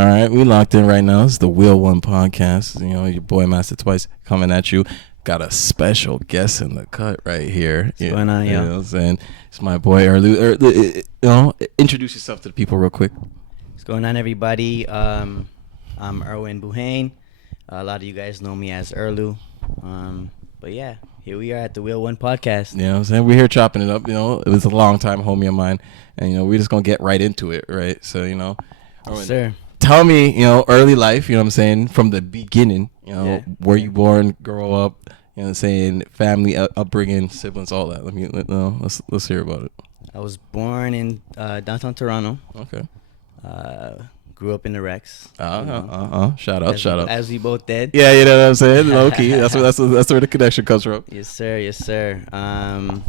All right, we locked in right now. It's the Wheel1 podcast. You know, your boy Master Twice coming at you. Got a special guest in the cut right here. What's going on, yo? You know what I'm saying? It's my boy Irwlu. You know, introduce yourself to the people real quick. What's going on, everybody? I'm Wheel1. A lot of you guys know me as Irwlu. But yeah, here we are at the Wheel1 podcast. You know what I'm saying? We're here chopping it up. You know, it was a long time homie of mine. And, you know, we're just going to get right into it, right? So, you know. Yes, sir. Tell me, you know, early life, you know what I'm saying, from the beginning, you know, Yeah. where you born, grow up, you know what I'm saying, family, upbringing, siblings, all that. Let's hear about it. I was born in downtown Toronto. Okay. Grew up in the Rex. Shout out. As we both did. Yeah, you know what I'm saying? Low key. That's where the connection comes from. Yes, sir. I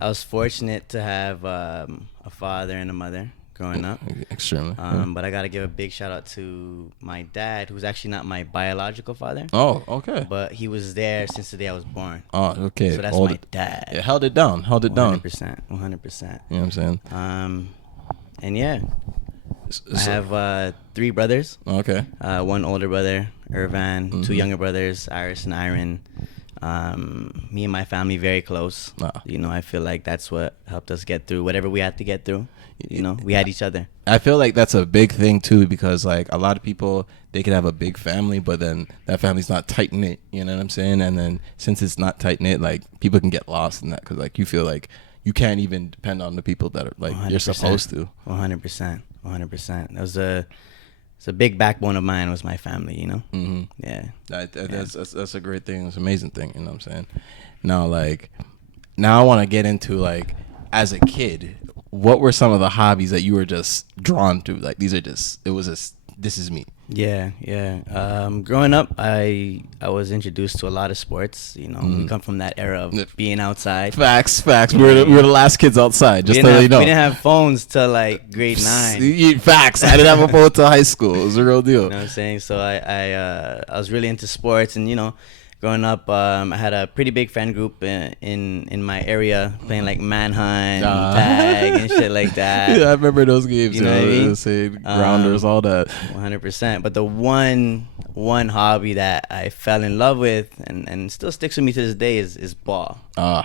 was fortunate to have a father and a mother growing up. Extremely. But I got to give a big shout out to my dad, who's actually not my biological father. Oh, okay. But he was there since the day I was born. Oh, okay. So that's my dad. Yeah, held it down. 100%. You know what I'm saying? And yeah, I have 3 brothers. Okay. One older brother, Irvan, Mm-hmm. 2 younger brothers, Iris and Iron. Me and my family very close. You know, I feel like that's what helped us get through whatever we had to get through. You know, we had each other. I feel like that's a big thing too, because like a lot of people, they could have a big family, but then that family's not tight knit. You know what I'm saying? And then since it's not tight knit, like people can get lost in that because like you feel like you can't even depend on the people that are like 100%. You're supposed to. 100%. That was it's a big backbone of mine was my family. You know. Mm-hmm. Yeah. That's a great thing. It's an amazing thing. You know what I'm saying? Now I want to get into like as a kid. What were some of the hobbies that you were just drawn to? Like this is me. Yeah. Growing up, I was introduced to a lot of sports. You know, we come from that era of being outside. Facts. We were the last kids outside. Just to let you know. We didn't have phones till like grade 9. Facts. I didn't have a phone till high school. It was a real deal. You know what I'm saying? So I was really into sports, and you know, growing up, I had a pretty big fan group in my area playing like manhunt, tag, and shit like that. Yeah, I remember those games. You know what I mean? Grounders, all that. 100%. But the one hobby that I fell in love with and still sticks with me to this day is ball. I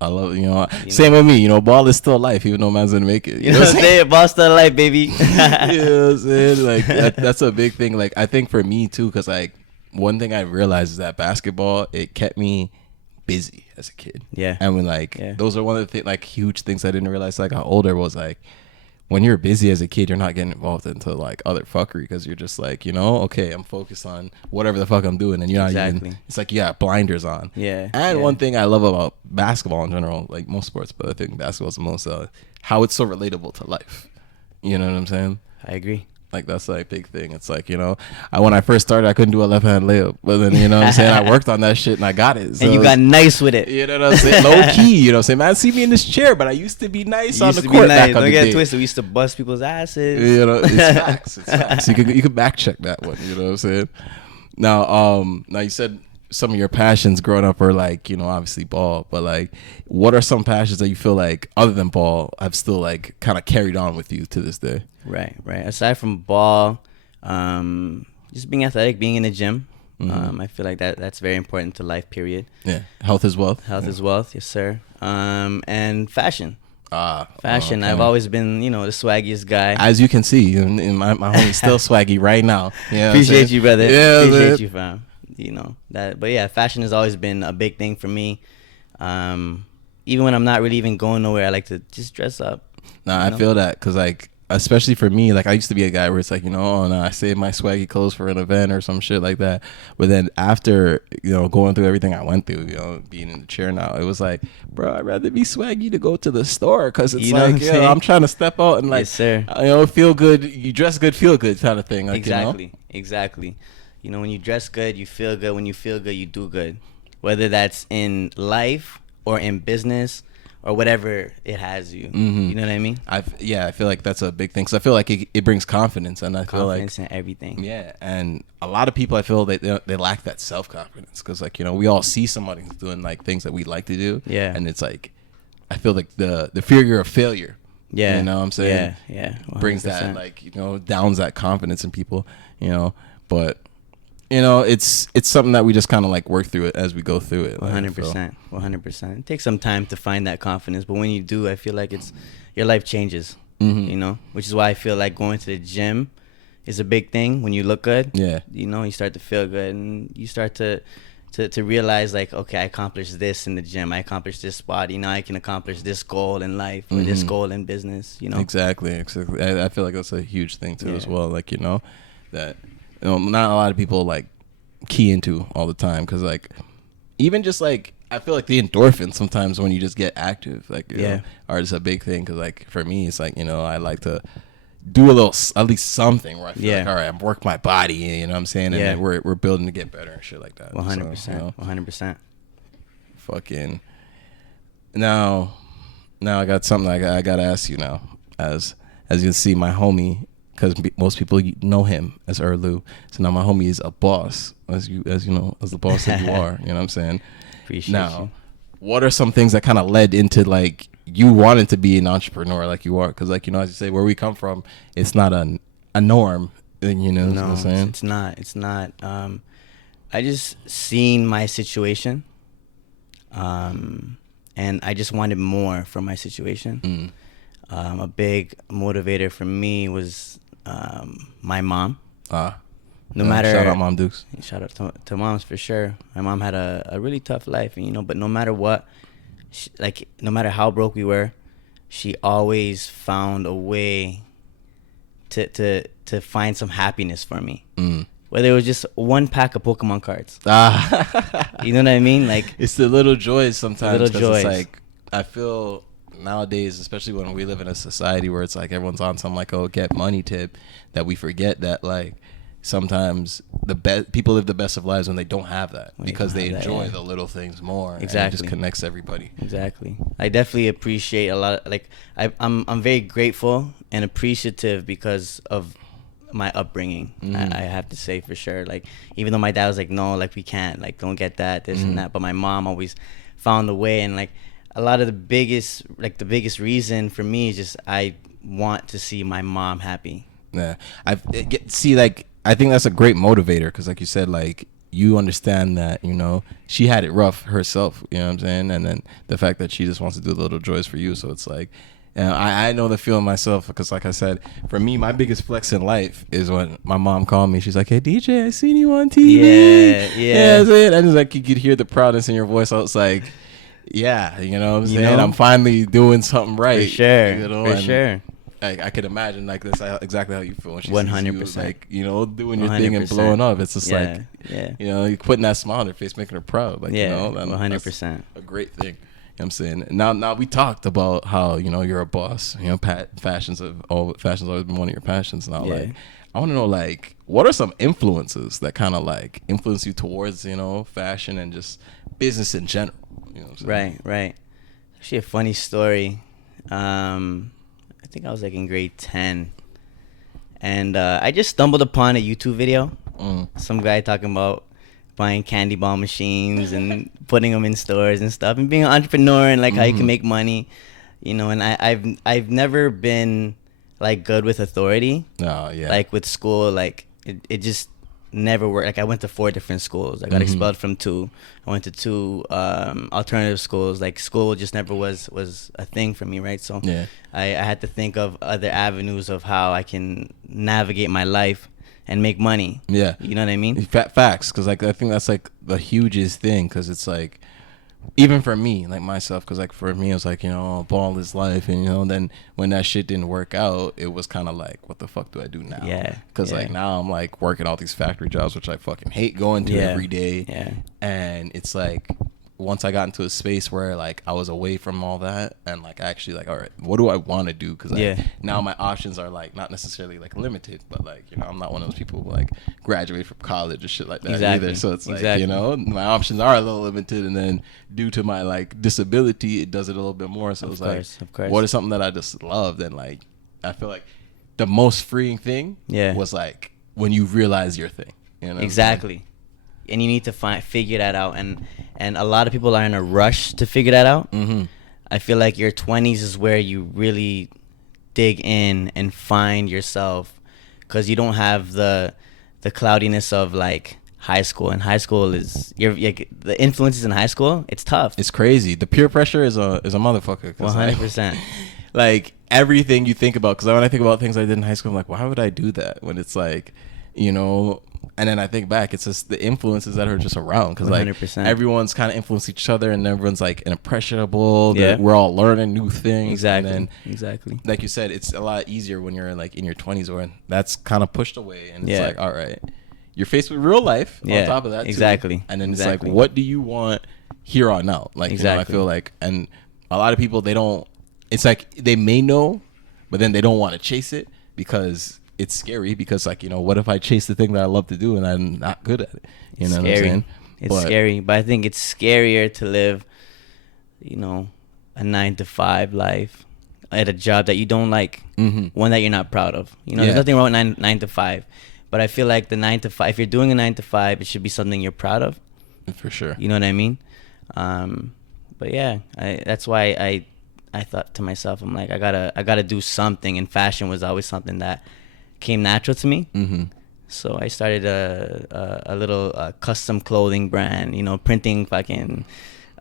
love it. You know, same with me. You know, ball is still life, even though man's gonna make it. You know what I'm saying? Ball still life, baby. You know what I'm saying? Like that's a big thing. Like I think for me too, because like. One thing I realized is that basketball, it kept me busy as a kid. Yeah. And when those are one of the like huge things I didn't realize like how older was like when you're busy as a kid, you're not getting involved into like other fuckery because you're just like, you know, okay, I'm focused on whatever the fuck I'm doing, and you're not even. It's like you got blinders on. Yeah. And one thing I love about basketball in general, like most sports, but I think basketball's the most how it's so relatable to life. You know what I'm saying? I agree. Like that's like a big thing. It's like, you know, when I first started, I couldn't do a left hand layup, but then you know what I'm saying, I worked on that shit and I got it. So and you got nice with it. You know what I'm saying? Low key. You know what I'm saying? Man, see me in this chair, but I used to be nice on the court back on the day. Don't get twisted. We used to bust people's asses. You know, it's facts. It's facts. You could back check that one. You know what I'm saying? Now you said some of your passions growing up are like, you know, obviously ball, but like, what are some passions that you feel like other than ball have still like kind of carried on with you to this day? Right. Aside from ball, just being athletic, being in the gym. I feel like that's very important to life, period. Yeah. Health is wealth. Health is wealth, yes sir. And fashion. Fashion. Okay. I've always been, you know, the swaggiest guy. As you can see, in my homie's still swaggy right now. Yeah. Appreciate you, brother. Yeah, appreciate you, fam. You know that, but yeah, fashion has always been a big thing for me. Even when I'm not really even going nowhere, I like to just dress up. I feel that because like. Especially for me, like I used to be a guy where it's like, you know, oh no, I save my swaggy clothes for an event or some shit like that. But then after, you know, going through everything I went through, you know, being in the chair now, it was like, bro, I'd rather be swaggy to go to the store because it's like, yeah, I'm trying to step out and like, yes, sir. You know, feel good. You dress good, feel good kind of thing. Like, Exactly. You know, when you dress good, you feel good. When you feel good, you do good. Whether that's in life or in business. Or whatever it has you. You know what I mean? I feel like that's a big thing. Because I feel like it brings confidence. And I feel like... Confidence in everything. Yeah. And a lot of people, I feel they lack that self-confidence. Because, like, you know, we all see somebody who's doing, like, things that we like to do. Yeah. And it's like, I feel like the fear of failure Yeah. You know what I'm saying? Yeah. 100%. Brings that, like, you know, downs that confidence in people, you know. But, you know, it's something that we just kind of like work through it as we go through it. 100%. 100%. It takes some time to find that confidence, but when you do, I feel like your life changes. Mm-hmm. You know, which is why I feel like going to the gym is a big thing. When you look good, Yeah. you know, you start to feel good, and you start to realize, like, okay, I accomplished this in the gym. I accomplished this spot. You know, I can accomplish this goal in life or this goal in business. You know, Exactly. I feel like that's a huge thing too, as well. Like, you know, that, you know, not a lot of people like key into all the time, because like even just like I feel like the endorphins sometimes when you just get active, like, you know, are just a big thing. Because like for me, it's like, you know, I like to do a little, at least something where I feel like, all right, I'm working my body, you know what I'm saying, and then we're building to get better and shit like that. 100%. So, you know, 100%. Fucking now I got something I gotta ask you now. As you can see, my homie, because most people know him as Irwlu, so now my homie is a boss, as you know, as the boss that you are. You know what I'm saying? Appreciate you. What are some things that kind of led into like you wanting to be an entrepreneur like you are? Because, like, you know, as you say, where we come from, it's not a norm. You know what I'm saying? It's not. I just seen my situation, and I just wanted more from my situation. A big motivator for me was my mom. No matter, shout out Mom Dukes. Shout out to moms for sure. My mom had a really tough life, and, you know, but no matter what, no matter how broke we were, she always found a way to find some happiness for me. Whether it was just one pack of Pokemon cards. You know what I mean? Like, it's the little joys sometimes. Little joys. It's like, I feel nowadays, especially when we live in a society where it's like everyone's on some like, oh, get money tip, that we forget that like sometimes people live the best of lives when they don't have that, because they enjoy the little things more. Exactly. And it just connects everybody. Exactly. I definitely appreciate a lot. Like, I'm very grateful and appreciative because of my upbringing. I have to say, for sure. Like, even though my dad was like, no, like, we can't, like, don't get that, this and that, but my mom always found a way. And like a lot of the biggest reason for me is just I want to see my mom happy. Yeah, I think that's a great motivator, because like you said, like, you understand that, you know, she had it rough herself, you know what I'm saying, and then the fact that she just wants to do the little joys for you. So it's like, I know the feeling myself, because like I said, for me, my biggest flex in life is when my mom called me. She's like, hey DJ, I seen you on TV. Yeah, that's it. And it's like, you could hear the proudness in your voice. I was like, yeah, you know what I'm saying, I'm finally doing something right. For sure. You know? For sure. I could imagine like that's exactly how you feel when she 100%. sees you, like, you know, doing your thing and blowing up. It's just like, you know, you're putting that smile on her face, making her proud. Like, you know, 100%. A great thing. You know what I'm saying? Now we talked about how, you know, you're a boss. You know, fashion's always been one of your passions. Now, like, I want to know, like, what are some influences that kind of like influence you towards, you know, fashion and just business in general? You know what I'm saying? Right. Actually, a funny story. I think I was like in grade 10, and I just stumbled upon a YouTube video. Some guy talking about buying candy ball machines and putting them in stores and stuff, and being an entrepreneur, and like how you can make money, you know. And I've never been like good with authority. Like with school, like it just never worked. Like, I went to 4 different schools. I got expelled from 2. I went to 2 alternative schools. Like, school just never was a thing for me, right? So I had to think of other avenues of how I can navigate my life and make money. You know what I mean? Facts, because like I think that's like the hugest thing, because it's like, even for me, like myself, because like for me it was like, you know, ball is life, and, you know, then when that shit didn't work out, it was kind of like, what the fuck do I do now? Because like now I'm like working all these factory jobs, which I fucking hate going to every day. And it's like, once I got into a space where like I was away from all that, and like actually like, all right, what do I want to do? Because now my options are like not necessarily like limited, but like, you know, I'm not one of those people who like graduate from college or shit like that either. So it's like, you know, my options are a little limited, and then due to my like disability, it does it a little bit more. So it's like, what is something that I just loved? And like, I feel like the most freeing thing was like when you realize your thing, you know? Exactly. And you need to figure that out, and a lot of people are in a rush to figure that out. I feel like your 20s is where you really dig in and find yourself, because you don't have the cloudiness of like high school. And high school is the influences in high school. It's tough. It's crazy. The peer pressure is a motherfucker. 100%. Like everything you think about, because when I think about things I did in high school, I'm like, why would I do that? When it's like, you know, and then I think back, it's just the influences that are just around, because like everyone's kind of influenced each other, and everyone's like impressionable. Yeah, we're all learning new things. Exactly. And then, exactly. Like you said, it's a lot easier when you're like in your 20s, or that's kind of pushed away, and it's like, all right, you're faced with real life on top of that. Exactly. Too. And then it's like, what do you want here on out? Like, you know, I feel like, and a lot of people, they don't. It's like they may know, but then they don't want to chase it because it's scary. Because like, you know, what if I chase the thing that I love to do and I'm not good at it? You know what I'm saying? It's scary, but I think it's scarier to live, you know, a 9-to-5 life at a job that you don't like, one that you're not proud of. You know, there's nothing wrong with 9 to 5, but I feel like the 9 to 5, if you're doing a 9 to 5, it should be something you're proud of. For sure. You know what I mean? But yeah, that's why I thought to myself, I'm like, I gotta do something, and fashion was always something that came natural to me. So I started a little custom clothing brand, you know, printing fucking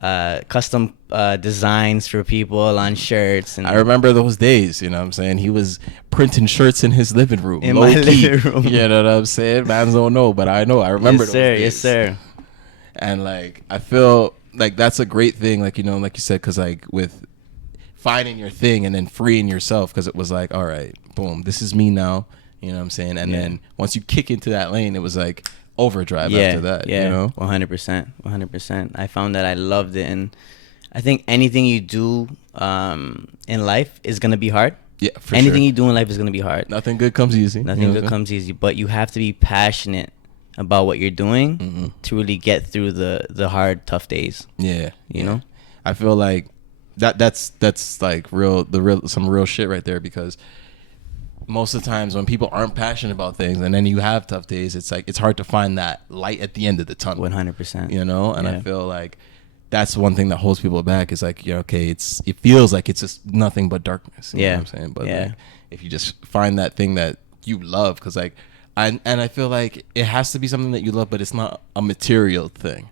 custom designs for people on shirts. And I remember those days, you know what I'm saying? He was printing shirts in his living room. In my living room. You know what I'm saying? Mans don't know, but I know. I remember those days. Yes, sir. And like, I feel like that's a great thing, like, you know, like you said, because like with finding your thing and then freeing yourself, because it was like, all right, boom, this is me now. You know what I'm saying? And then once you kick into that lane, it was like overdrive after that. Yeah, you know? 100%. 100%. I found that I loved it. And I think anything you do in life is going to be hard. Yeah, for Anything sure. you do in life is going to be hard. Nothing good comes easy. Nothing good comes easy. But you have to be passionate about what you're doing to really get through the hard, tough days. Yeah. You know? I feel like that's like some real shit right there, because most of the times when people aren't passionate about things and then you have tough days, it's like it's hard to find that light at the end of the tunnel. 100%. You know? And I feel like that's one thing that holds people back, is like, yeah, okay, it feels like it's just nothing but darkness. You know what I'm saying? But like, if you just find that thing that you love, because like I feel like it has to be something that you love, but it's not a material thing.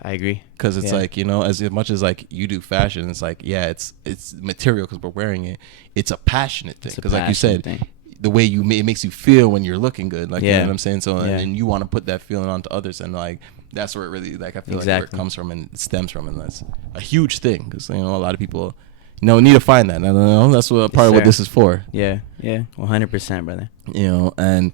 I agree. Because it's like, you know, as much as like you do fashion, it's like, yeah, it's material because we're wearing it. It's a passionate thing, because like you said, the way it makes you feel when you're looking good, like, you know what I'm saying? So and you want to put that feeling onto others, and like that's where it really, like, I feel like where it comes from and it stems from, and that's a huge thing, because, you know, a lot of people, you know, need to find that. And I don't know, that's what part of what this is for. Yeah, 100%, brother. You know, and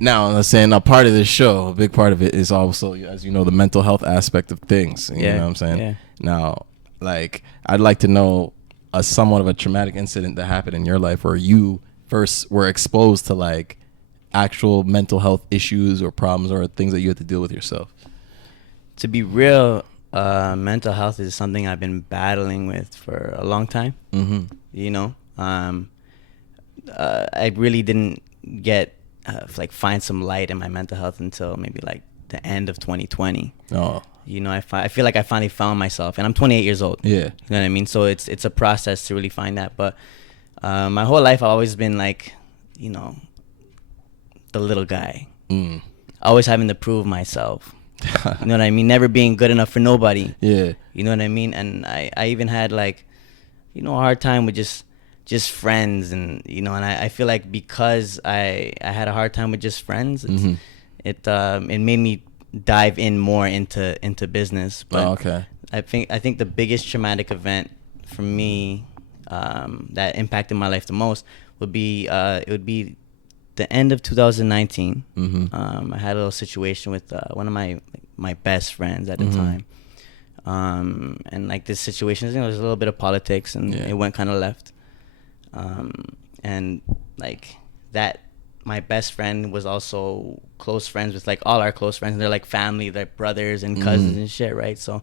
now I'm saying a part of this show, a big part of it is also, as you know, the mental health aspect of things. You know what I'm saying? Yeah. Now, like, I'd like to know somewhat of a traumatic incident that happened in your life where you first were exposed to like actual mental health issues or problems or things that you had to deal with yourself. To be real, mental health is something I've been battling with for a long time. You know, I really didn't get find some light in my mental health until maybe like the end of 2020. You know, I feel like I finally found myself, and I'm 28 years old. Yeah. You know what I mean? So it's a process to really find that. But my whole life I've always been like, you know, the little guy. Always having to prove myself. You know what I mean? Never being good enough for nobody. Yeah. You know what I mean? And I even had like, you know, a hard time with just friends, and you know, and I feel like because I had a hard time with just friends, it made me dive in more into business. But I think the biggest traumatic event for me that impacted my life the most would be the end of 2019. I had a little situation with one of my best friends at the time, and like this situation, you know, there's a little bit of politics, and it went kind of left. And like that, my best friend was also close friends with like all our close friends, and they're like family, they're brothers and cousins and shit, right? So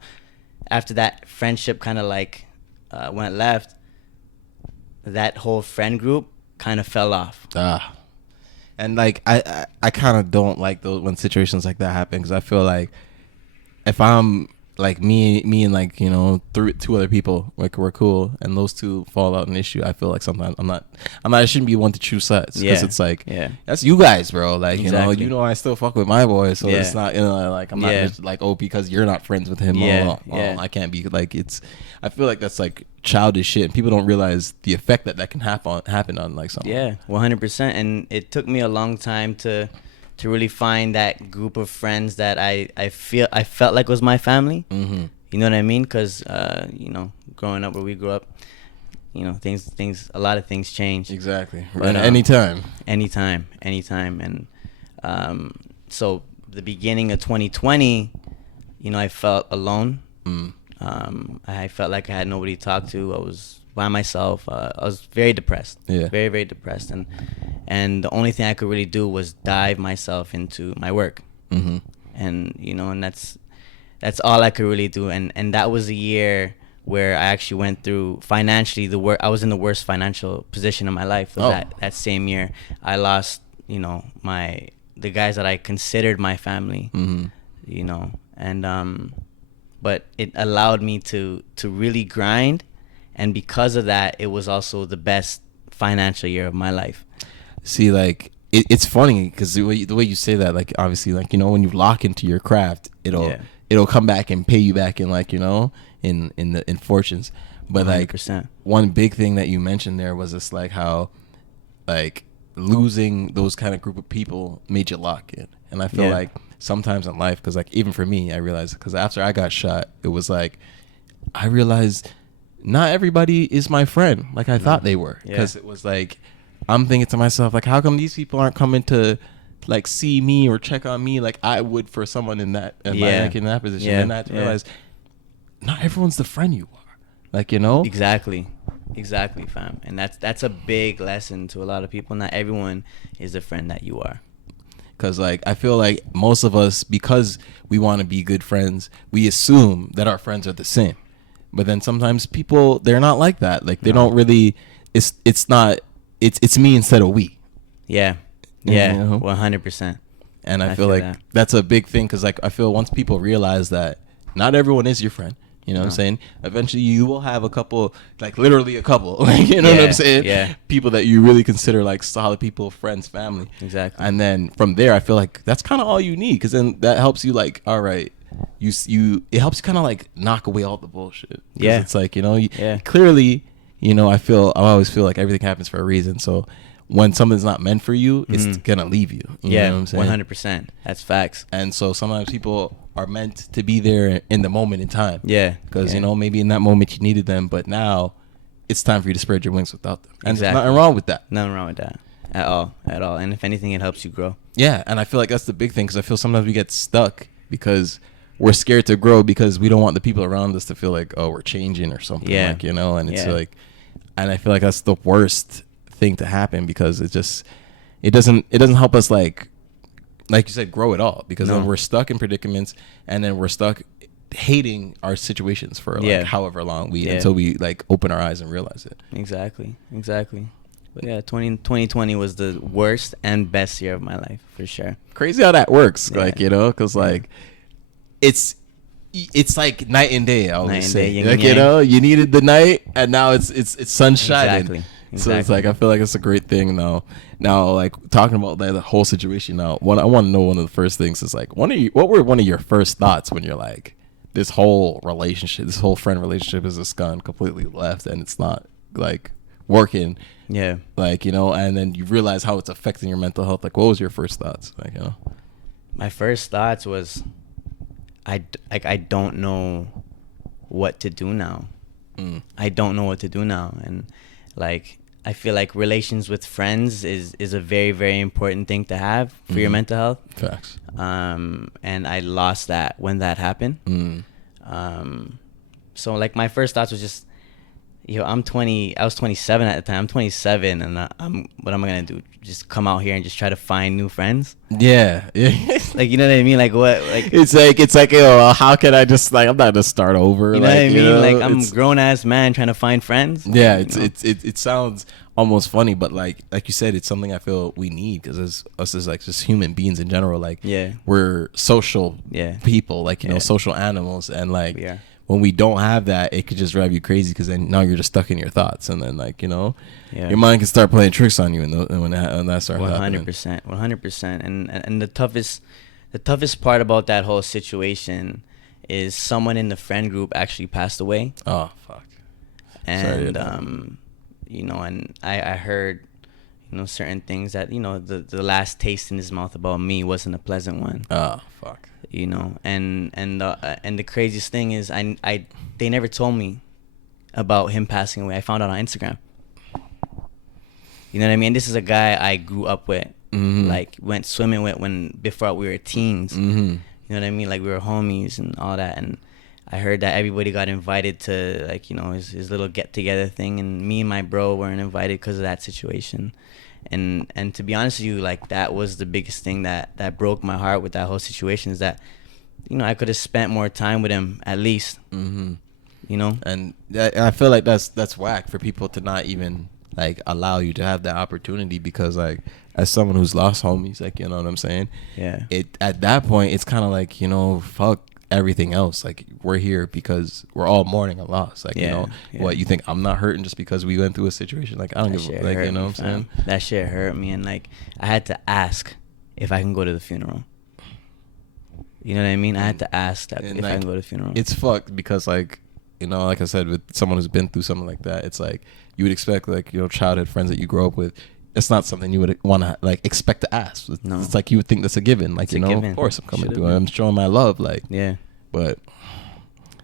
after that friendship kind of like went left, that whole friend group kind of fell off. And like I kind of don't like those when situations like that happen, because I feel like if I'm like me and like two other people like we're cool, and those two fall out an issue, I feel like sometimes I shouldn't be one to choose sides, because it's like that's you guys, bro. Like Exactly. I still fuck with my boy, so Yeah. it's not like I'm not just like, oh, because you're not friends with him, I can't be like, it's, I feel like that's like childish shit, and people don't realize the effect that can happen on like someone. Yeah, 100%. And it took me a long time to really find that group of friends that I felt like was my family. Mm-hmm. You know what I mean? Because growing up where we grew up, things a lot of things change. Exactly. But, anytime, and so the beginning of 2020, I felt alone. I felt like I had nobody to talk to. I was by myself. I was very depressed. Yeah. Very, very depressed. And the only thing I could really do was dive myself into my work. Mm-hmm. And, and that's all I could really do. And that was a year where I actually went through financially I was in the worst financial position of my life. That same year I lost, the guys that I considered my family, and, but it allowed me to really grind. And because of that, it was also the best financial year of my life. See, like, it's funny because the way you say that, like, obviously, like, when you lock into your craft, it'll come back and pay you back in, like, in fortunes. But 100%. like, one big thing that you mentioned there was just like how, like, losing those kind of group of people made you lock in. And I feel like sometimes in life, because like even for me, I realized, because after I got shot, it was like I realized not everybody is my friend like I thought they were, because it was like I'm thinking to myself, like, how come these people aren't coming to like see me or check on me like I would for someone in that in that position. And I had to realize not everyone's the friend you are, like, Exactly, fam. And that's a big lesson to a lot of people. Not everyone is the friend that you are. Because, like, I feel like most of us, because we want to be good friends, we assume that our friends are the same. But then sometimes people, they're not like that. Like, they don't really, it's me instead of we. Yeah. Yeah, 100%. And I feel like that's a big thing, because, like, I feel once people realize that not everyone is your friend, what I'm saying? Eventually you will have a couple, like literally a couple, like, what I'm saying? Yeah. People that you really consider like solid people, friends, family. Exactly. And then from there, I feel like that's kind of all you need, because then that helps you, like, all right, it helps you kind of like knock away all the bullshit. Yeah. It's like, clearly, I always feel like everything happens for a reason. So when something's not meant for you, it's gonna leave you. You know what I'm saying? 100%. That's facts. And so sometimes people are meant to be there in the moment in time. Yeah. Because, maybe in that moment you needed them, but now it's time for you to spread your wings without them. And exactly. there's nothing wrong with that. Nothing wrong with that. At all. And if anything, it helps you grow. Yeah. And I feel like that's the big thing, because I feel sometimes we get stuck because we're scared to grow, because we don't want the people around us to feel like, oh, we're changing or something. Yeah. Like, and it's like, and I feel like that's the worst thing to happen, because it doesn't help us, like you said, grow at all, because then we're stuck in predicaments, and then we're stuck hating our situations for like however long until we like open our eyes and realize it. Exactly. But yeah, 2020 was the worst and best year of my life, for sure. Crazy how that works. Like, because like it's like night and day. I always say, like, you needed the night, and now it's sun shining. Exactly. So it's like, I feel like it's a great thing now. Now, like, talking about the whole situation now, I want to know, one of the first things is like, what were one of your first thoughts when you're like, this whole friend relationship has just gone completely left, and it's not like working. Yeah. Like, and then you realize how it's affecting your mental health. Like, what was your first thoughts? Like, My first thoughts was, I don't know what to do now. I don't know what to do now. And like, I feel like relations with friends is a very, very important thing to have for your mental health. Facts. And I lost that when that happened. So like, my first thoughts was just, I'm 20. I was 27 at the time. I'm 27, and what am I gonna do? Just come out here and just try to find new friends? Yeah. Like, you know what I mean? Like, what? Like, it's like how can I just, like, I'm not gonna start over? You know what I mean? Like, I'm a grown ass man trying to find friends. Yeah. It sounds almost funny, but like you said, it's something I feel we need because as like just human beings in general, like we're social people, like you know, social animals, and like when we don't have that, it could just drive you crazy because then now you're just stuck in your thoughts, and then like you know, your mind can start playing tricks on you, and when that starts happening. 100%. And the toughest part about that whole situation is someone in the friend group actually passed away. Oh fuck. And you know, and I heard, you know, certain things that, you know, the last taste in his mouth about me wasn't a pleasant one. Oh fuck. You know, and the craziest thing is they never told me about him passing away. I found out on Instagram. You know what I mean? This is a guy I grew up with, like went swimming with before we were teens. You know what I mean? Like we were homies and all that. And I heard that everybody got invited to, like, you know, his little get together thing, and me and my bro weren't invited because of that situation. And to be honest with you, like, that was the biggest thing that broke my heart with that whole situation, is that, you know, I could have spent more time with him at least. You know? And I feel like that's whack for people to not even like allow you to have that opportunity, because like as someone who's lost homies, like, you know what I'm saying? Yeah. It at that point it's kind of like, you know, fuck everything else. Like, we're here because we're all mourning a loss. Like, you know, what you think I'm not hurting just because we went through a situation? Like, I don't give a, like, you know what I'm saying? That shit hurt me, and like I had to ask if I can go to the funeral. You know what I mean? I had to ask that if I can go to the funeral. It's fucked because, like, you know, like I said, with someone who's been through something like that, it's like you would expect, like, you know, childhood friends that you grow up with. It's not something you would want to like expect to ask. No. It's like you would think that's a given. Like, you know, of course I'm coming through. I'm showing my love. Like, but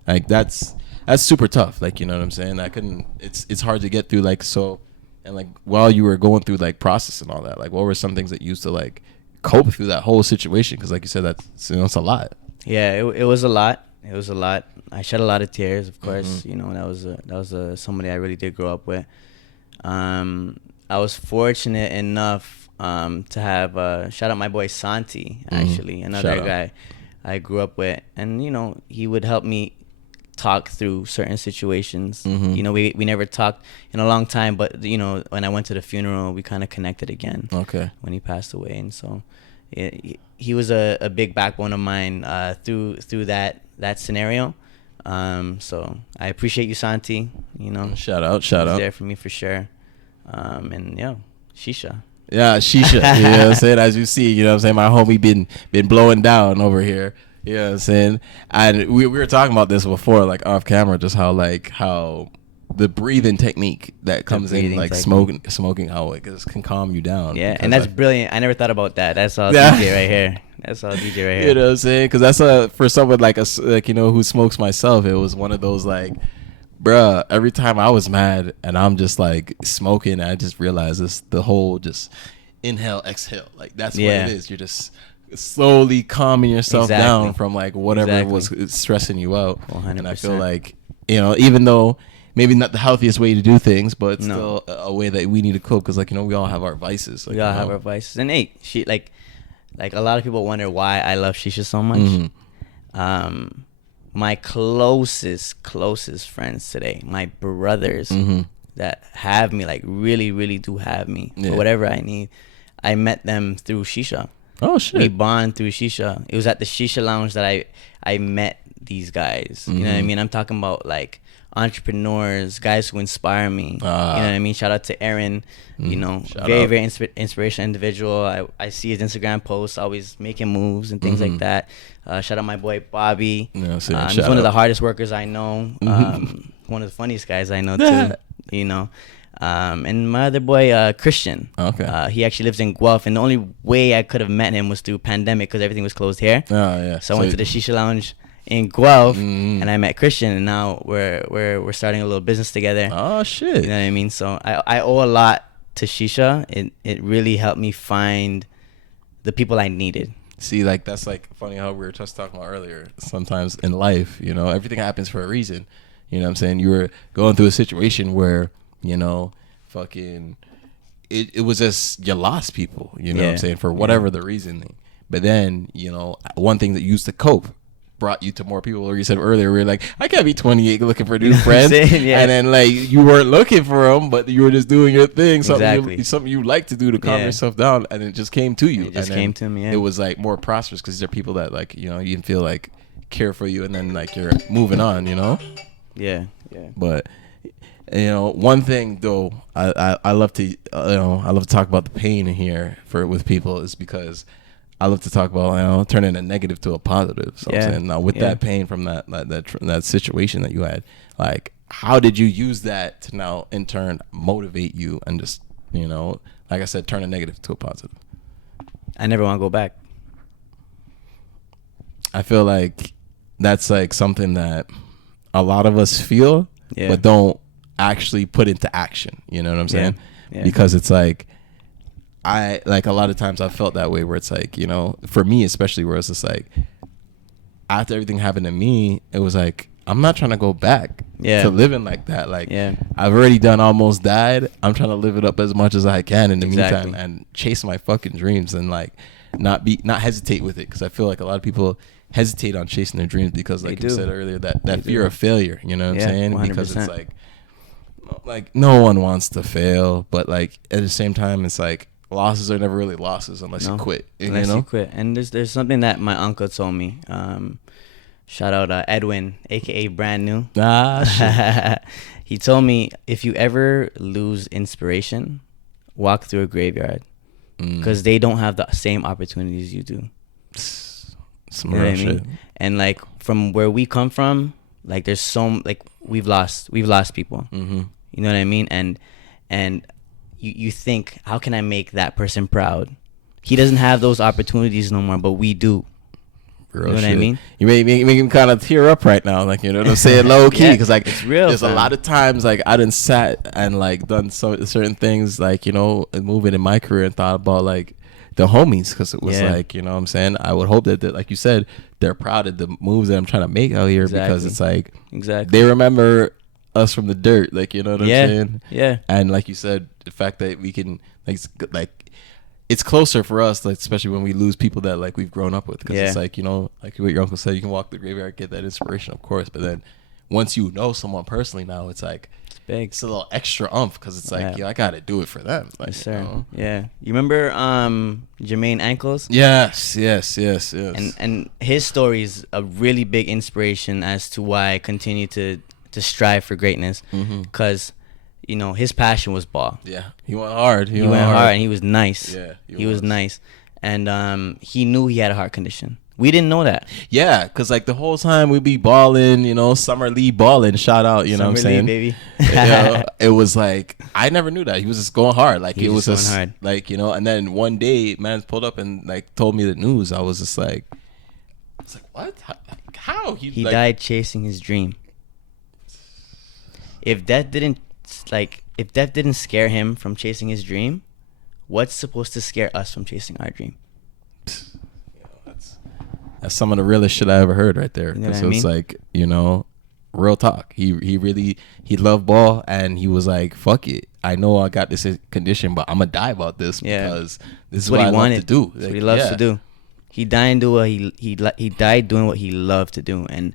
like that's super tough. Like, you know what I'm saying? I couldn't. It's hard to get through. Like, so, and like while you were going through like process and all that, like what were some things that you used to like cope through that whole situation? Because like you said, that's, you know, it's a lot. Yeah, it was a lot. It was a lot. I shed a lot of tears, of course. You know, that was somebody I really did grow up with. I was fortunate enough to have shout out my boy Santi, actually, another guy I grew up with, and you know, he would help me talk through certain situations. You know, we never talked in a long time, but you know, when I went to the funeral, we kind of connected again. Okay. When he passed away, and so he was a big backbone of mine through that scenario. So I appreciate you, Santi. You know, shout out. There for me for sure. And Shisha. Yeah, Shisha. You know what I'm saying? As you see, you know what I'm saying, my homie been blowing down over here. You know what I'm saying? And we were talking about this before, like off camera, just how the breathing technique that comes in, like smoking, how it just can calm you down. Yeah, and that's brilliant. I never thought about that. That's all DJ right here. That's all DJ right here. You know what I'm saying? Because that's for someone like you know, who smokes myself, it was one of those like, bruh, every time I was mad and I'm just like smoking, I just realized the whole just inhale, exhale. Like, that's what it is. You're just slowly calming yourself down from like whatever was stressing you out. 100%. And I feel like, you know, even though maybe not the healthiest way to do things, but it's still a way that we need to cope, because like, you know, we all have our vices. Like, we all have our vices. And hey, like a lot of people wonder why I love Shisha so much. My closest friends today, my brothers that have me, like really, really do have me for whatever I need, I met them through Shisha. Oh shit. We bond through Shisha. It was at the Shisha lounge that I met these guys. You know what I mean? I'm talking about like entrepreneurs, guys who inspire me. You know what I mean? Shout out to Aaron. You know, very inspirational individual. I see his Instagram posts, always making moves and things like that. Shout out my boy Bobby. He's one of the hardest workers I know. One of the funniest guys I know too. You know. And my other boy Christian. Okay. He actually lives in Guelph, and the only way I could have met him was through pandemic, because everything was closed here. So I went to the Shisha lounge in Guelph, and I met Christian, and now we're starting a little business together. Oh shit. You know what I mean? So I owe a lot to Shisha. It really helped me find the people I needed. See, like, that's like funny how we were just talking about earlier. Sometimes in life, you know, everything happens for a reason. You know what I'm saying? You were going through a situation where, you know, fucking it was just, you lost people, you know what I'm saying, for whatever the reason. But then, you know, one thing that you used to cope brought you to more people. Or you said earlier, we were like, I can't be 28 looking for new friends, Yeah. and then like you weren't looking for them, but you were just doing your thing, Exactly. something you like to do to calm yourself down, and it just came to you. It just and came to me. Yeah. It was like more prosperous because there are people that like you can feel like care for you, and then like you're moving on. Yeah. But one thing though, I love to I love to talk about the pain in here with people is because I love to talk about turning a negative to a positive. So I'm saying now with that pain from that situation that you had, like how did you use that to now in turn motivate you and just like I said, turn a negative to a positive? I never want to go back. I feel like that's like something that a lot of us feel, but don't actually put into action. You know what I'm saying? Yeah. Because it's like a lot of times I felt that way where it's like, for me especially, where it's just like after everything happened to me, it was like I'm not trying to go back to living like that. Like I've already almost died. I'm trying to live it up as much as I can in the meantime and chase my fucking dreams and like not hesitate with it, because I feel like a lot of people hesitate on chasing their dreams because like you said earlier, that fear of failure, you know what I'm saying? 100%. Because it's like no one wants to fail, but like at the same time it's like losses are never really losses unless you quit. You quit. And there's something that my uncle told me. Shout out Edwin, aka Brand New. He told me, if you ever lose inspiration, walk through a graveyard, because they don't have the same opportunities you do. Some real shit. And like from where we come from, like there's we've lost people. Mm-hmm. You know what I mean? And you think, how can I make that person proud? He doesn't have those opportunities no more, but we do. Real you know shit. What I mean? You make him kind of tear up right now, like, you know what I'm saying, low key, because like it's real. There's a lot of times like I done sat and like done certain things, like moving in my career, and thought about like the homies, because it was like, you know what I'm saying, I would hope that like you said, they're proud of the moves that I'm trying to make out here, because it's like they remember us from the dirt, like, you know what I'm saying? Yeah. And like you said, the fact that we can like it's closer for us, like, especially when we lose people that like we've grown up with, because it's like, like what your uncle said, you can walk the graveyard, get that inspiration, of course, but then once you know someone personally, now it's like it's big. It's a little extra oomph, because it's like, I gotta do it for them. Like, yes, sir. Yeah. You remember Jermaine Ankles? Yes. And his story is a really big inspiration as to why I continue to strive for greatness, because his passion was ball. Yeah, he went hard. He went hard, and he was nice. Yeah, he was nice, and he knew he had a heart condition. We didn't know that. Yeah, because like the whole time we'd be balling, summer league balling. Shout out, you know what I'm saying, baby. It was like I never knew that he was just going hard. Like it was just hard. Like and then one day, man pulled up and like told me the news. I was just like, what? How? He died chasing his dream. If death didn't scare him from chasing his dream, what's supposed to scare us from chasing our dream? That's some of the realest shit I ever heard right there. You know what so I mean? It's like, real talk. He really loved ball, and he was like, fuck it. I know I got this condition, but I'm gonna die about this, because this is what I love to do. That's what he loves to do. He died doing what he died doing what he loved to do, and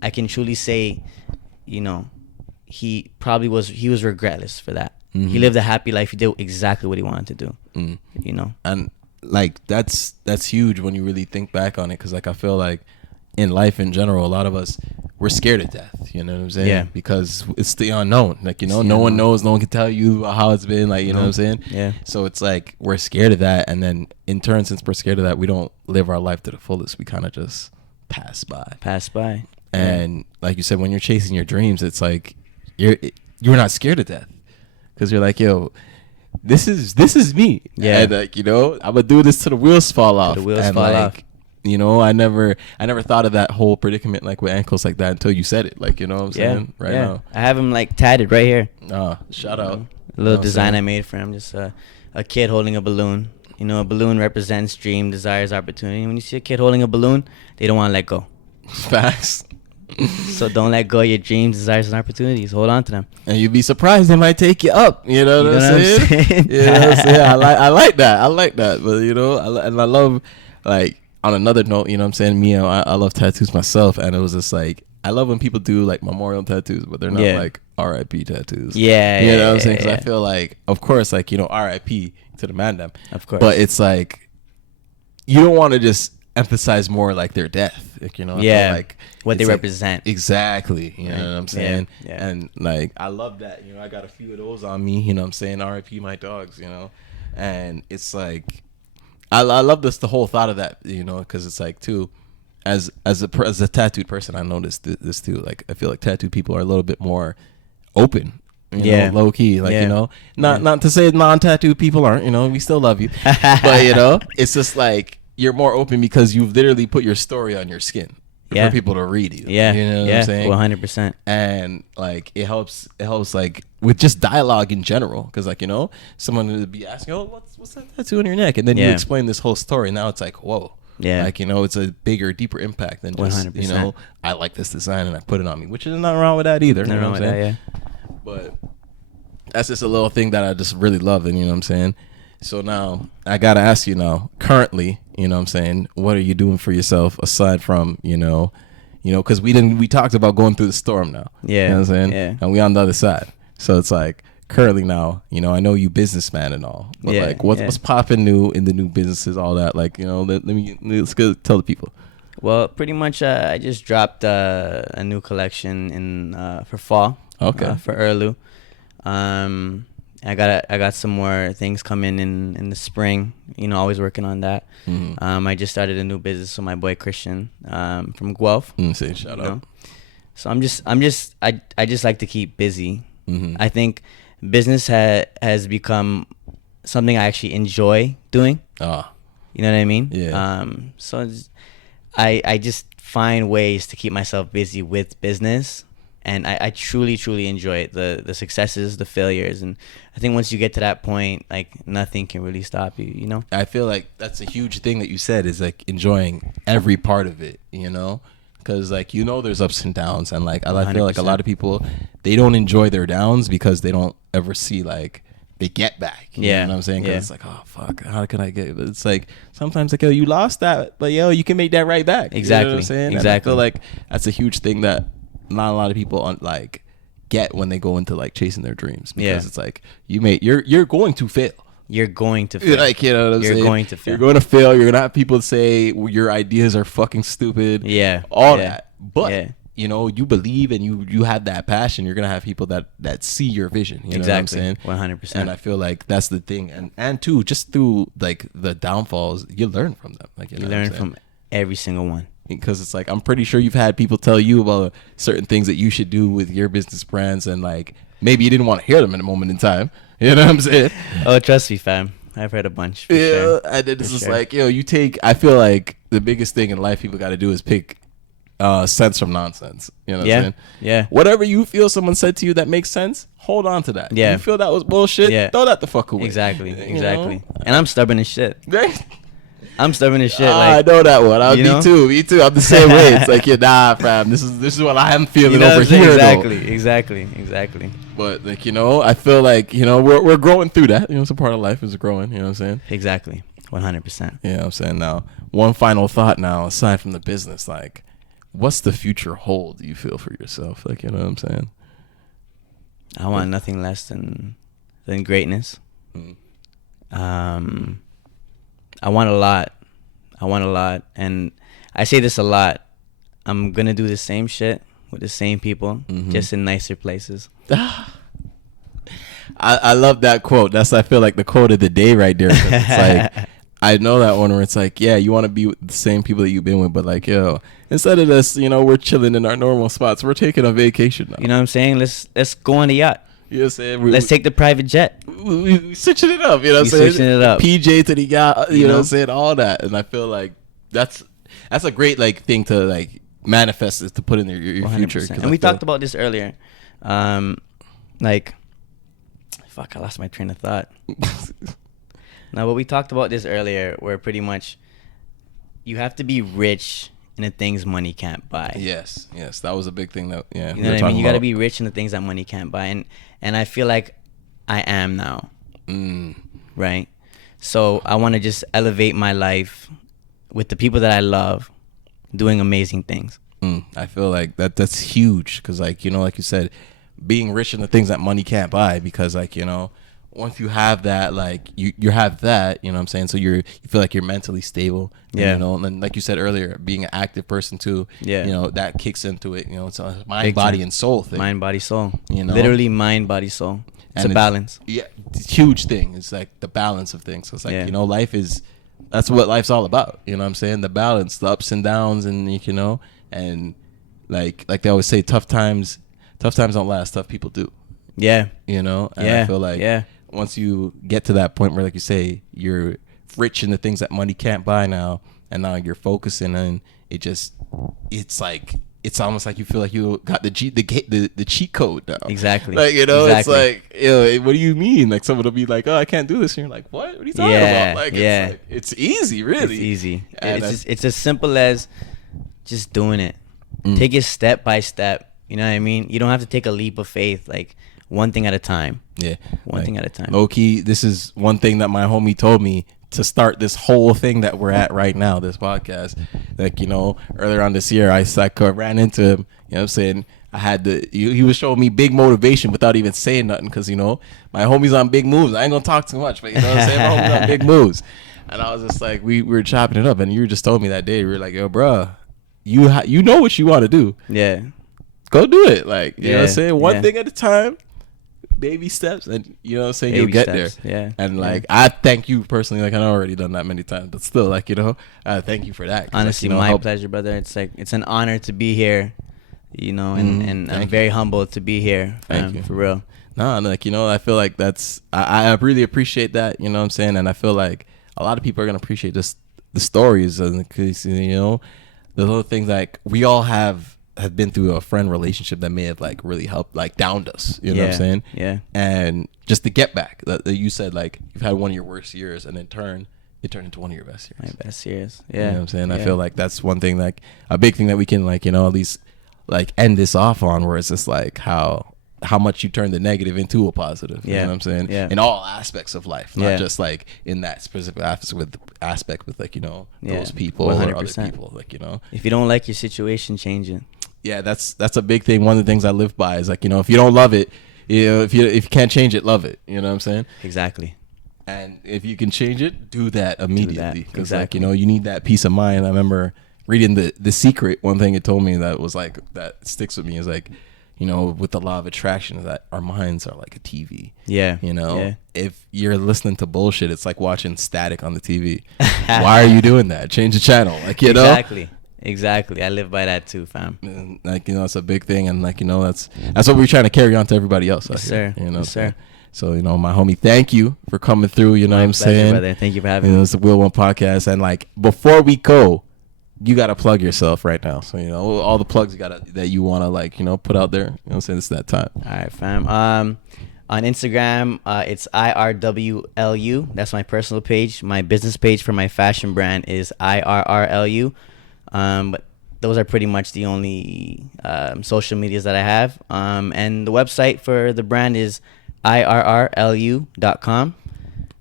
I can truly say, he was regretless for that. Mm-hmm. He lived a happy life. He did exactly what he wanted to do. And like that's huge when you really think back on it, because like I feel like in life in general, a lot of us, we're scared of death. You know what I'm saying? Yeah. Because it's the unknown. Like no one knows. No one can tell you how it's been. Like you know what I'm saying? Yeah. So it's like we're scared of that, and then in turn, since we're scared of that, we don't live our life to the fullest. We kind of just pass by. And like you said, when you're chasing your dreams, it's like you're not scared of death, because you're like, yo, this is me. Yeah. And like, I'm gonna do this till the wheels fall off. Off. I never thought of that whole predicament like with ankles like that until you said it. Like, you know what I'm saying? Right now. I have him like tatted right here. Shout out. A little design I made for him. Just a kid holding a balloon. A balloon represents dream, desires, opportunity. When you see a kid holding a balloon, they don't want to let go. Facts. So don't let go of your dreams, desires, and opportunities. Hold on to them. And you'd be surprised they might take you up. You know what I'm saying? You know what I'm saying? I like that. But I love, like, on another note, you know what I'm saying? Me, I love tattoos myself, and it was just like I love when people do like memorial tattoos, but they're not like R.I.P. tattoos. Yeah, you know what I'm saying? Because I feel like, of course, like, you know, R.I.P. to the man them, of course, but it's like you don't want to just emphasize more like their death, like, you know, I feel like what they like, represent. Exactly, you know what I'm saying? Yeah. And like I love that, you know, I got a few of those on me, you know what I'm saying? R.I.P. my dogs, you know, and it's like I love this, the whole thought of that, you know, because it's like too, as a tattooed person, I noticed this too. Like I feel like tattooed people are a little bit more open, you know, low key. Like, you know, not to say non-tattooed people aren't, you know, we still love you, but you know, it's just like you're more open because you've literally put your story on your skin for people to read you. Yeah, you know what I'm saying? 100%. And like it helps like with just dialogue in general, because like, you know, someone would be asking, oh, what's that tattoo on your neck, and then you explain this whole story. Now it's like, whoa, like, you know, it's a bigger, deeper impact than just 100%. You know, I like this design and I put it on me, which is nothing wrong with that either. Nothing wrong with that, But that's just a little thing that I just really love, and you know what I'm saying. So now I gotta ask you now, currently, you know what I'm saying, what are you doing for yourself aside from, you know, because we talked about going through the storm now. Yeah. You know what I'm saying? Yeah. And we on the other side. So it's like currently now, you know, I know you businessman and all, but like what's popping new in the new businesses, all that, like, you know, let's go tell the people. Well, pretty much I just dropped a new collection in for fall. Okay. For Irwlu. I got some more things coming in the spring. You know, always working on that. Mm-hmm. I just started a new business with my boy Christian from Guelph. Say shout out. So I just like to keep busy. Mm-hmm. I think business has become something I actually enjoy doing. You know what I mean? Yeah. So I just find ways to keep myself busy with business. And I truly, truly enjoy it. The successes, the failures. And I think once you get to that point, like, nothing can really stop you, you know? I feel like that's a huge thing that you said, is like enjoying every part of it, you know? Because like, you know, there's ups and downs. And like, I feel like a lot of people, they don't enjoy their downs because they don't ever see like they get back. You know what I'm saying? Because it's like, oh, fuck, how can I get it? But it's like, sometimes like, yo, you lost that, but yo, you can make that right back. Exactly. You know what I'm saying? Exactly. And I feel like that's a huge thing that not a lot of people like get when they go into like chasing their dreams, because it's like you're going to fail. You're going to fail. Like, you know what I'm saying? You're going to fail. You're going to fail. You're gonna have people say your ideas are fucking stupid. Yeah. All that. But you know, you believe and you have that passion. You're gonna have people that see your vision. You know what I'm saying? 100%. And I feel like that's the thing. And too, just through like the downfalls, you learn from them. Like, you learn from every single one. Because it's like, I'm pretty sure you've had people tell you about certain things that you should do with your business brands, and like maybe you didn't want to hear them in a moment in time. You know what I'm saying? Oh, trust me, fam. I've heard a bunch. Sure. And then it's just like, yo, I feel like the biggest thing in life people got to do is pick sense from nonsense. You know what I'm saying? Yeah. Whatever you feel someone said to you that makes sense, hold on to that. Yeah. You feel that was bullshit, throw that the fuck away. Exactly. And I'm stubborn as shit. I'm stubborn as shit. I know that one. Me too. I'm the same way. It's like, nah, fam. This is what I am feeling over here. Exactly. But like, you know, I feel like, you know, we're growing through that. You know, it's a part of life is growing. You know what I'm saying? Exactly. 100%. Yeah, I'm saying. Now, one final thought now, aside from the business, like, what's the future hold you feel for yourself? Like, you know what I'm saying? I want nothing less than greatness. I want a lot. And I say this a lot. I'm going to do the same shit with the same people, just in nicer places. I love that quote. I feel like the quote of the day right there. It's like, I know that one where it's like, yeah, you want to be with the same people that you've been with, but like, yo, instead of this, you know, we're chilling in our normal spots. We're taking a vacation now. You know what I'm saying? Let's go on the yacht. You know what I'm saying? Let's take the private jet. We switching it up, you know what I'm saying? Switching it up. PJ to the yacht, you know what I'm saying? All that. And I feel like that's a great like thing to like manifest, is to put in your future. And we talked about this earlier. Like, fuck, I lost my train of thought. No, but we talked about this earlier, where pretty much you have to be rich in the things money can't buy. Yes, that was a big thing. That you know what I mean. You got to be rich in the things that money can't buy, and I feel like I am now. Right. So I want to just elevate my life with the people that I love, doing amazing things. I feel like that's huge because, like, you know, like you said, being rich in the things that money can't buy, because, like, you know, once you have that, like, you have that, you know what I'm saying? So you feel like you're mentally stable. And, Yeah. you know, and then, like you said earlier, being an active person too, Yeah. you know, that kicks into it. You know, it's a mind, Big body, time. and soul thing. Mind, body, soul. You know? Literally mind, body, soul. It's And a balance. Yeah, it's a huge thing. It's like the balance of things. So it's like, Yeah. you know, that's what life's all about. You know what I'm saying? The balance, the ups and downs, and, you know, and like they always say, tough times don't last, tough people do. Yeah. You know? And Yeah. I feel like once you get to that point where, like you say, you're rich in the things that money can't buy now, and now you're focusing, and it's like, it's almost like you feel like you got the cheat code now. Exactly. Like, you know, exactly. it's like, you know, what do you mean? Like, someone will be like, oh, I can't do this. And you're like, what? What are you talking about? Like, it's easy, really. It's easy. And It's as simple as just doing it. Take it step by step. You know what I mean? You don't have to take a leap of faith, like one thing at a time. Yeah. One thing at a time. Low key, this is one thing that my homie told me to start this whole thing that we're at right now, this podcast. Like, you know, earlier on this year, I ran into him, you know what I'm saying? I had he was showing me big motivation without even saying nothing, because, you know, my homie's on big moves. I ain't gonna talk too much, but, you know what I'm saying? My homie's on big moves. And I was just like, we were chopping it up, and you just told me that day, we were like, yo, bro, you know what you want to do. Yeah. Go do it. Like, you know what I'm saying? One yeah. thing at a time, baby steps, and, you know what I'm saying? Baby You'll get steps, there. yeah. And, like, I thank you personally. Like, I've already done that many times, but still, like, you know, thank you for that. 'Cause, Honestly, like, you know, my pleasure, brother. It's like, it's an honor to be here, you know, and I'm very humbled to be here. Thank you. For real. No, like, you know, I feel like I really appreciate that, you know what I'm saying? And I feel like a lot of people are going to appreciate just the stories, and, because, you know, the little things, like, we all have been through a friend relationship that may have, like, really helped, like, downed us, you know what I'm saying? Yeah. And just to get back, that you said, like, you've had one of your worst years, and then it turned into one of your best years. My best years. Yeah. You know what I'm saying? Yeah. I feel like that's one thing, like, a big thing that we can, like, you know, at least, like, end this off on, where it's just like how much you turn the negative into a positive. You know what I'm saying? Yeah. In all aspects of life, not just, like, in that specific aspect with like, you know, those people 100%. Or other people, like, you know. If you don't like your situation, change it. Yeah, that's a big thing. One of the things I live by is, like, you know, if you don't love it, you know, if you can't change it, love it. You know what I'm saying? Exactly. And if you can change it, do that immediately. Because, like, you know, you need that peace of mind. I remember reading The Secret. One thing it told me that was, like, that sticks with me is, like, you know, with the law of attraction, is that our minds are like a TV. Yeah. You know, Yeah. if you're listening to bullshit, it's like watching static on the TV. Why are you doing that? Change the channel. Like, you know? Exactly. I live by that too, fam. And, like, you know, it's a big thing. And, like, you know, that's what we're trying to carry on to everybody else. Yes, sir. You know, yes, sir. So, you know, my homie, thank you for coming through. You know what I'm saying? Brother. Thank you for having You know, me. it's the Wheel1 podcast. And, like, before we go, you got to plug yourself right now. So, you know, all the plugs that you want to, like, you know, put out there. You know what I'm saying? It's that time. All right, fam. On Instagram, it's IRWLU. That's my personal page. My business page for my fashion brand is IRRLU. But those are pretty much the only social medias that I have. And the website for the brand is IRRLU.com.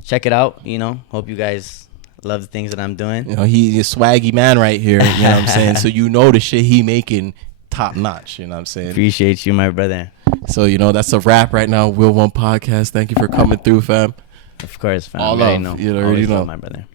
Check it out. You know, hope you guys love the things that I'm doing. You know, he's a swaggy man right here. You know what I'm saying? So, you know, the shit he making top notch. You know what I'm saying? Appreciate you, my brother. So, you know, that's a wrap right now. Wheel1 podcast. Thank you for coming through, fam. Of course, fam. All you already love. know. You already Always know. love my brother.